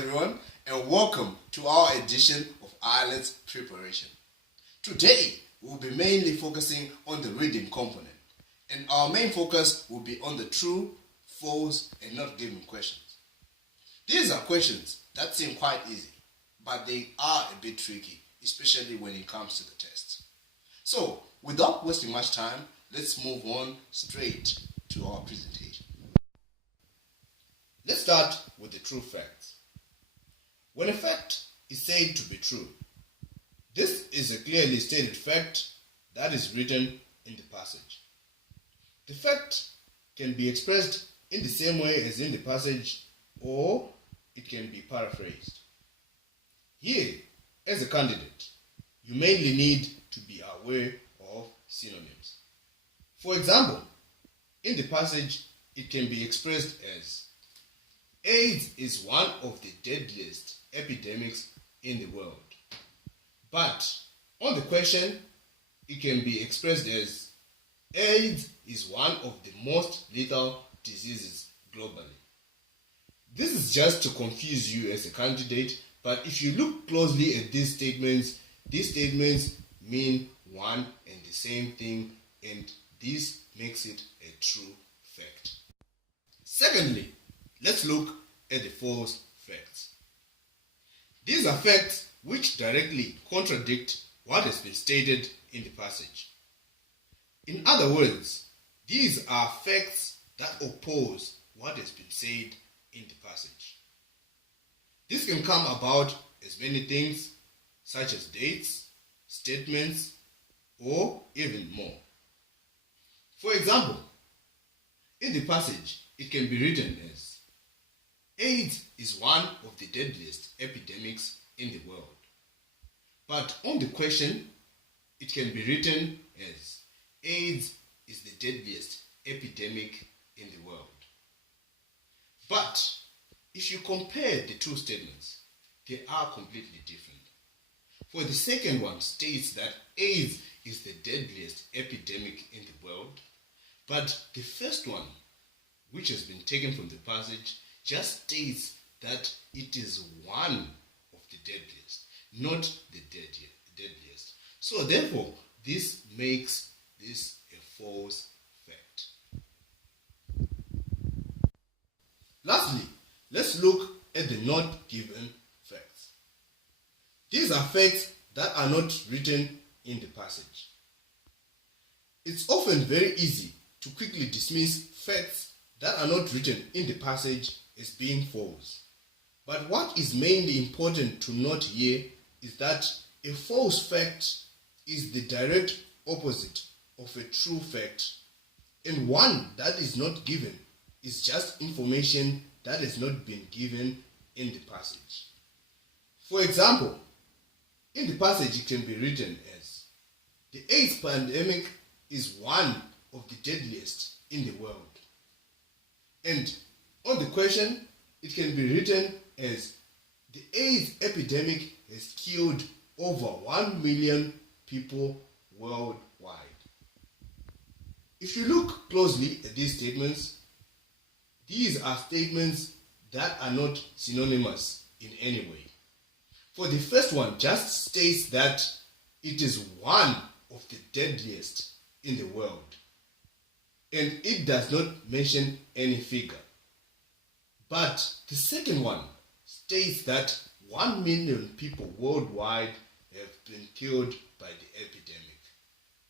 everyone, and welcome to our edition of Ielts preparation. Today, we'll be mainly focusing on the reading component, and our main focus will be on the true, false, and not given questions. These are questions that seem quite easy, but they are a bit tricky, especially when it comes to the test. So, without wasting much time, let's move on straight to our presentation. Let's start with the true facts. When a fact is said to be true, this is a clearly stated fact that is written in the passage. The fact can be expressed in the same way as in the passage, or it can be paraphrased. Here, as a candidate, you mainly need to be aware of synonyms. For example, in the passage, it can be expressed as AIDS is one of the deadliest epidemics in the world. But on the question, it can be expressed as AIDS is one of the most lethal diseases globally. This is just to confuse you as a candidate, but if you look closely at these statements mean one and the same thing, and this makes it a true fact. Secondly, let's look at the false facts. These are facts which directly contradict what has been stated in the passage. In other words, these are facts that oppose what has been said in the passage. This can come about as many things, such as dates, statements, or even more. For example, in the passage, it can be written as AIDS is one of the deadliest epidemics in the world. But on the question, it can be written as AIDS is the deadliest epidemic in the world. But if you compare the two statements, they are completely different. For the second one states that AIDS is the deadliest epidemic in the world, but the first one, which has been taken from the passage, just states that it is one of the deadliest, not the deadliest. So therefore, this makes this a false fact. Lastly, let's look at the not given facts. These are facts that are not written in the passage. It's often very easy to quickly dismiss facts that are not written in the passage as being false. But what is mainly important to note here is that a false fact is the direct opposite of a true fact, and one that is not given is just information that has not been given in the passage. For example, in the passage it can be written as the AIDS pandemic is one of the deadliest in the world. And on the question, it can be written as the AIDS epidemic has killed over 1 million people worldwide. If you look closely at these statements, these are statements that are not synonymous in any way. For the first one just states that it is one of the deadliest in the world, and it does not mention any figure. But the second one states that 1 million people worldwide have been killed by the epidemic,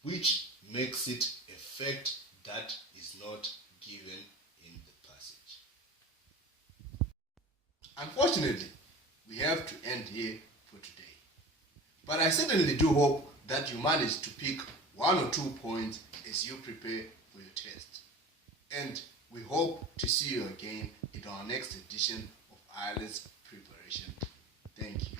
which makes it a fact that is not given in the passage. Unfortunately, we have to end here for today. But I certainly do hope that you manage to pick 1 or 2 points as you prepare for your test. And we hope to see you again in our next edition of Ielts preparation. Thank you.